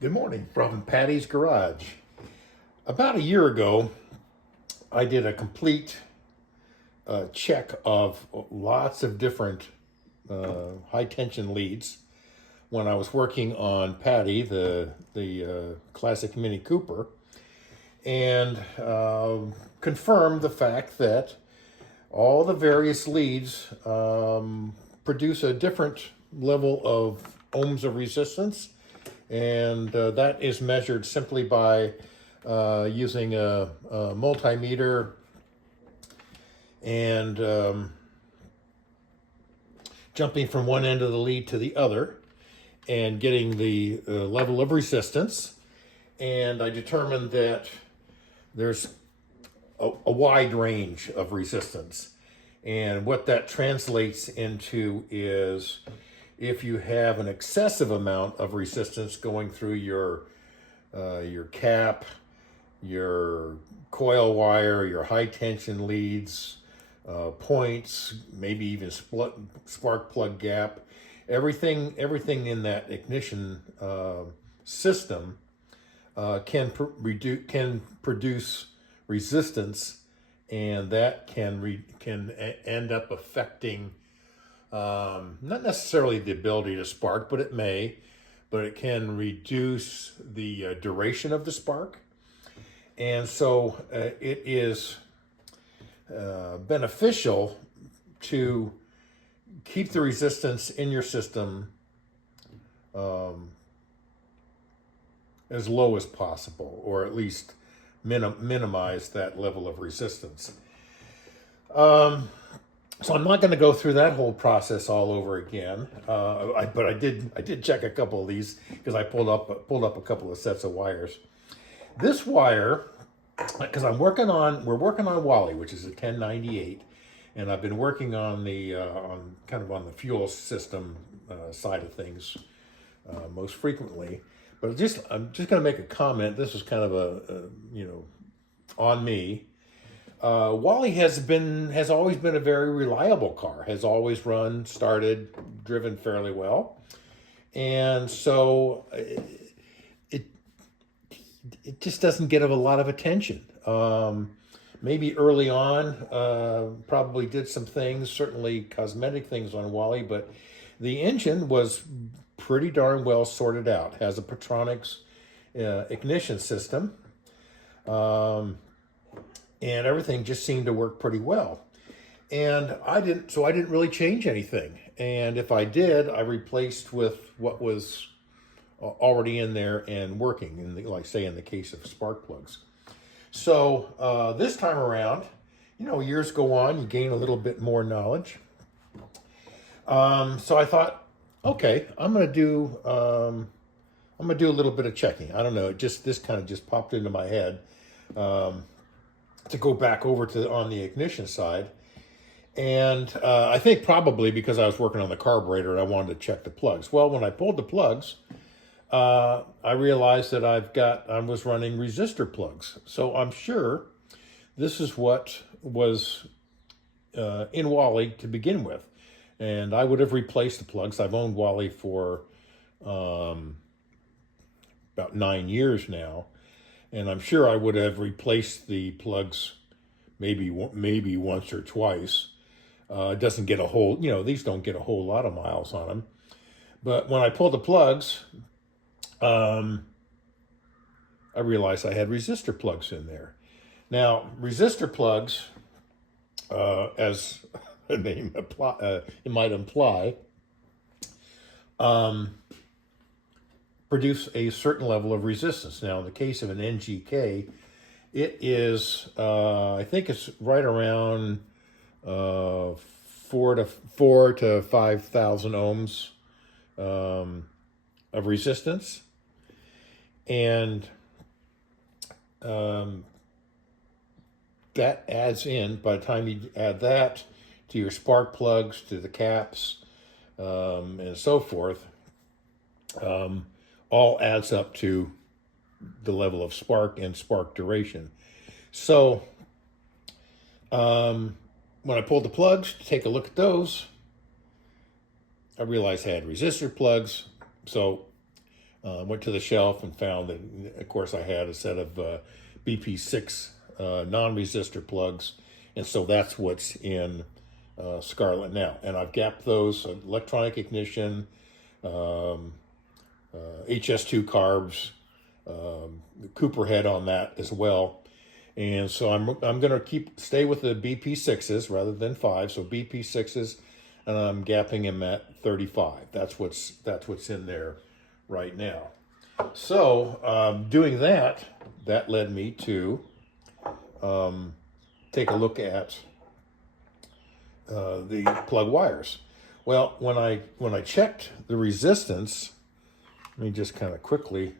Good morning from Patty's Garage. About a year ago, I did a complete check of lots of different high tension leads when I was working on Patty, the classic Mini Cooper, and confirmed the fact that all the various leads produce a different level of ohms of resistance, and that is measured simply by using a multimeter and jumping from one end of the lead to the other and getting the level of resistance. And I determined that there's a wide range of resistance. And what that translates into is if you have an excessive amount of resistance going through your cap, your coil wire, your high tension leads, points, maybe even spark plug gap, everything in that ignition system can produce resistance, and that can end up affecting not necessarily the ability to spark, but it can reduce the duration of the spark. And so it is beneficial to keep the resistance in your system as low as possible, or at least minimize that level of resistance. So I'm not going to go through that whole process all over again, but I did check a couple of these because I pulled up a couple of sets of wires. This wire, because we're working on Wally, which is a 1098, and I've been working on the on the fuel system side of things most frequently. But I'm just going to make a comment. This is kind of a on me. Wally has always been a very reliable car. Has always driven fairly well, and so it just doesn't get a lot of attention. Maybe early on, probably did some things, certainly cosmetic things on Wally, but the engine was pretty darn well sorted out. Has a Petronix ignition system. And everything just seemed to work pretty well. And I didn't really change anything. And if I did, I replaced with what was already in there and working, in the case of spark plugs. So this time around, years go on, you gain a little bit more knowledge. So I thought, okay, I'm gonna do a little bit of checking. I don't know, this kind of just popped into my head. To go back over on the ignition side. And I think probably because I was working on the carburetor and I wanted to check the plugs. Well, when I pulled the plugs, I realized that I was running resistor plugs. So I'm sure this is what was in Wally to begin with. And I would have replaced the plugs. I've owned Wally for about 9 years now. And I'm sure I would have replaced the plugs maybe once or twice. It doesn't get these don't get a whole lot of miles on them. But when I pulled the plugs, I realized I had resistor plugs in there. Now, resistor plugs, as the name it might imply, produce a certain level of resistance. Now, in the case of an NGK, it is, I think it's right around 4 to 5,000 ohms of resistance. And that adds in, by the time you add that to your spark plugs, to the caps, and so forth, all adds up to the level of spark and spark duration. So when I pulled the plugs to take a look at those, I realized I had resistor plugs. So Went to the shelf and found that, of course, I had a set of BP6 non-resistor plugs, and so that's what's in Scarlett now. And I've gapped those, electronic ignition, HS2 carbs, Cooper head on that as well. And so I'm going to stay with the BP6s rather than 5. So BP6s, and I'm gapping them at 35. That's what's in there right now. So doing that led me to take a look at the plug wires. Well, when I checked the resistance, let me just kind of quickly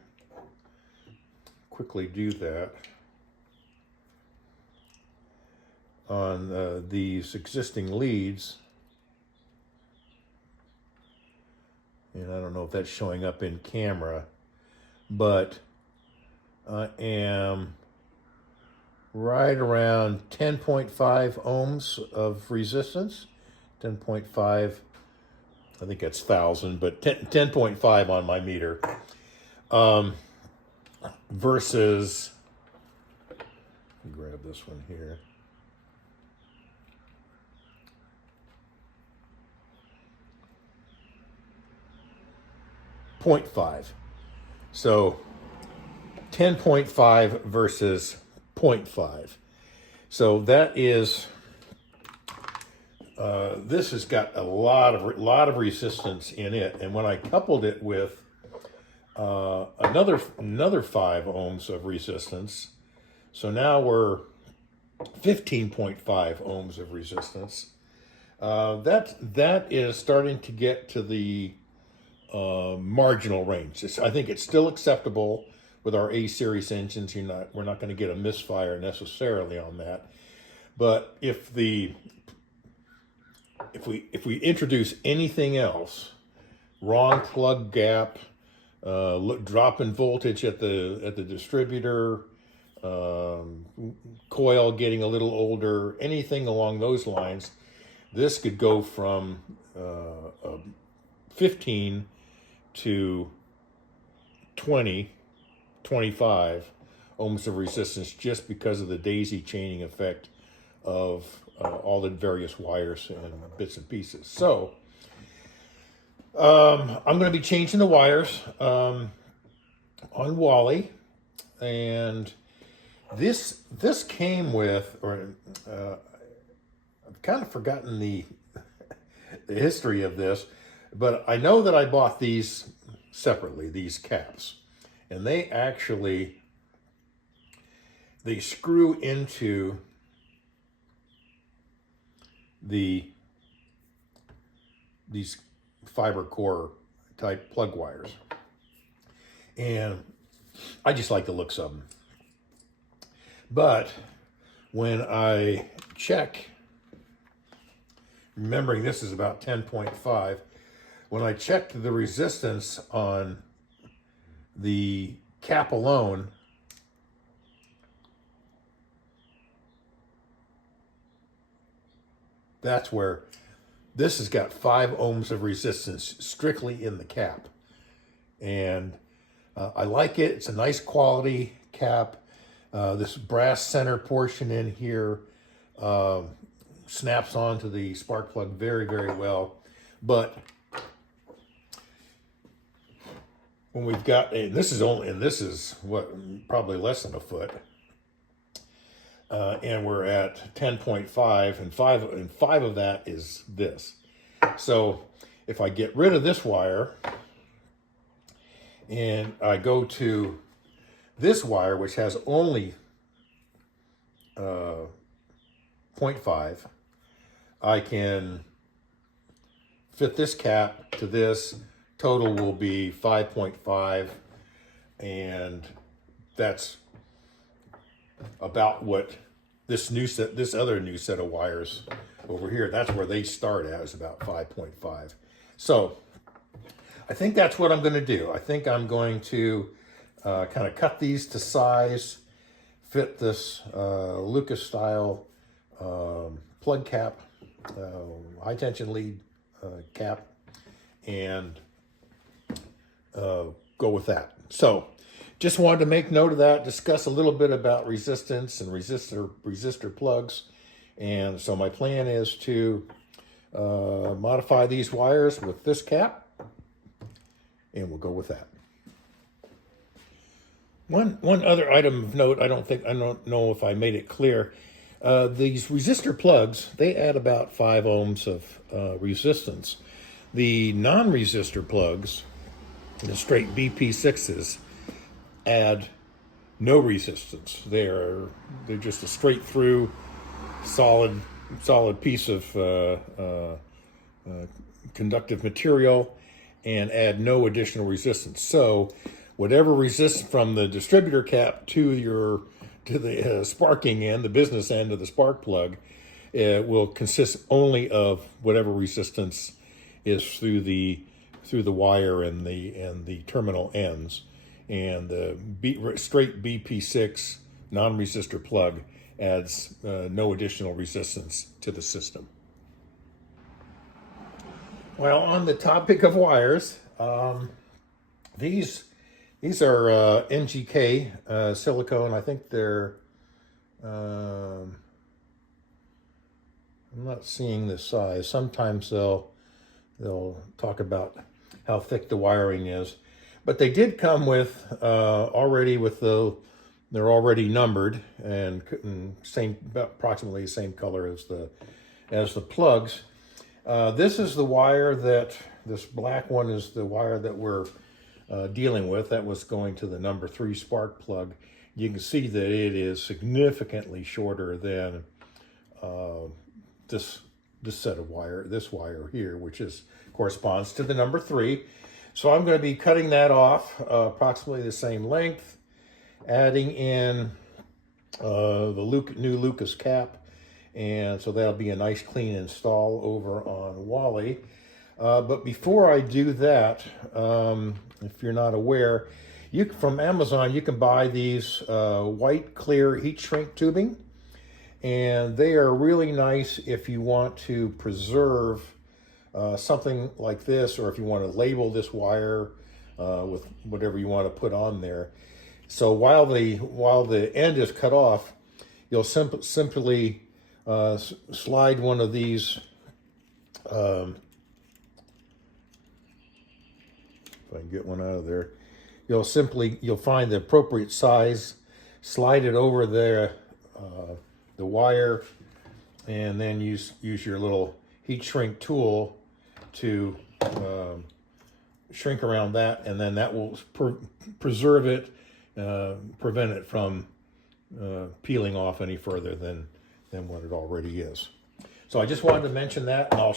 do that on these existing leads. And I don't know if that's showing up in camera, but I am right around 10.5 ohms of resistance. 10.5, I think that's 1,000, but 10.5 on my meter. Versus, grab this one here. .5. So 10.5 versus 0.5. So that is, this has got a lot of resistance in it. And when I coupled it with another 5 ohms of resistance, so now we're 15.5 ohms of resistance. That is starting to get to the marginal range. I think it's still acceptable with our A series engines. We're not going to get a misfire necessarily on that. But if we introduce anything else, wrong plug gap, drop in voltage at the distributor, coil getting a little older, anything along those lines, this could go from 15 to 20, 25 ohms of resistance just because of the daisy chaining effect of all the various wires and bits and pieces. So I'm going to be changing the wires on Wally, and this came with, or I've kind of forgotten the history of this, but I know that I bought these separately, these caps, and they screw into these fiber core type plug wires, and I just like the looks of them. But when I check, remembering this is about 10.5, when I checked the resistance on the cap alone, that's where this has got 5 ohms of resistance strictly in the cap. And I like it. It's a nice quality cap. This brass center portion in here snaps onto the spark plug very, very well. But when we've got, and this is what, probably less than a foot, and we're at 10.5, and five of that is this. So if I get rid of this wire and I go to this wire, which has only 0.5, I can fit this cap to this. Total will be 5.5, and that's about what this other new set of wires over here, that's where they start at, is about 5.5. So I think that's what I'm going to do. I think I'm going to kind of cut these to size, fit this Lucas style plug cap, high tension lead cap, and go with that. So just wanted to make note of that, discuss a little bit about resistance and resistor plugs. And so my plan is to modify these wires with this cap, and we'll go with that. One other item of note, I don't know if I made it clear. These resistor plugs, they add about 5 ohms of resistance. The non-resistor plugs, the straight BP6s, add no resistance. They're just a straight through solid piece of conductive material and add no additional resistance. So whatever resists from the distributor cap to the sparking end, the business end of the spark plug, will consist only of whatever resistance is through the wire and the terminal ends. And the straight BP6 non-resistor plug adds no additional resistance to the system. Well, on the topic of wires, these are NGK silicone. I think they're, I'm not seeing the size. Sometimes they'll talk about how thick the wiring is. But they did come with they're already numbered and approximately the same color as the plugs. This is the wire this black one is the wire that we're dealing with. That was going to the number 3 spark plug. You can see that it is significantly shorter than this set of wire, this wire here, which corresponds to the number 3. So I'm going to be cutting that off approximately the same length, adding in the new Lucas cap, and so that'll be a nice clean install over on Wally. But before I do that, if you're not aware, from Amazon you can buy these white clear heat shrink tubing, and they are really nice if you want to preserve something like this, or if you want to label this wire with whatever you want to put on there. So while the end is cut off, you'll simply slide one of these. If I can get one out of there, you'll find the appropriate size, slide it over the wire, and then use your little heat shrink tool to shrink around that, and then that will preserve it, prevent it from peeling off any further than what it already is. So I just wanted to mention that, and I'll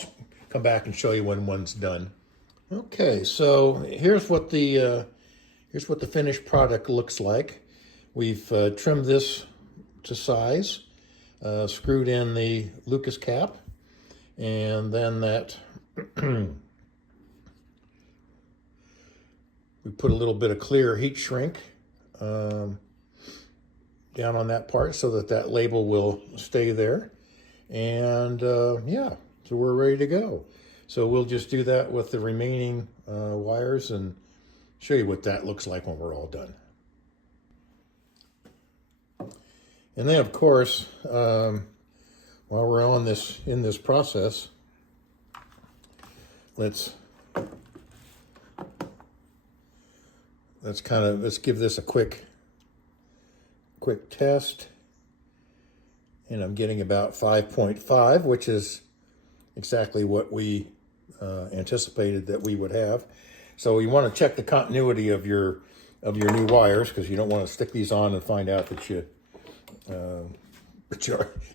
come back and show you when one's done. Okay, so here's what the finished product looks like. We've trimmed this to size, screwed in the Lucas cap, and then that we put a little bit of clear heat shrink down on that part so that label will stay there. And yeah, so we're ready to go. So we'll just do that with the remaining wires and show you what that looks like when we're all done. And then, of course, while we're in this process, let's give this a quick test. And I'm getting about 5.5, which is exactly what we anticipated that we would have. So you want to check the continuity of your new wires, because you don't want to stick these on and find out that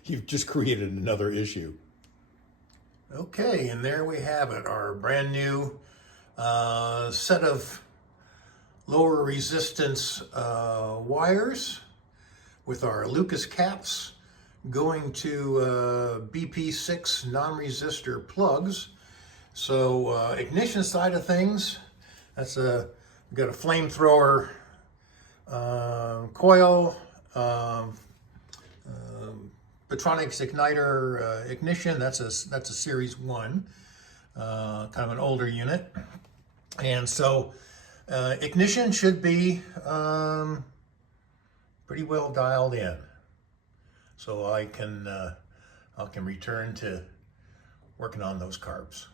you've just created another issue. Okay, and there we have it, our brand new set of lower resistance wires with our Lucas caps going to BP6 non-resistor plugs. So ignition side of things, we've got a flamethrower coil, Petronix igniter ignition. That's a series 1, kind of an older unit. And so Ignition should be pretty well dialed in, so I can return to working on those carbs.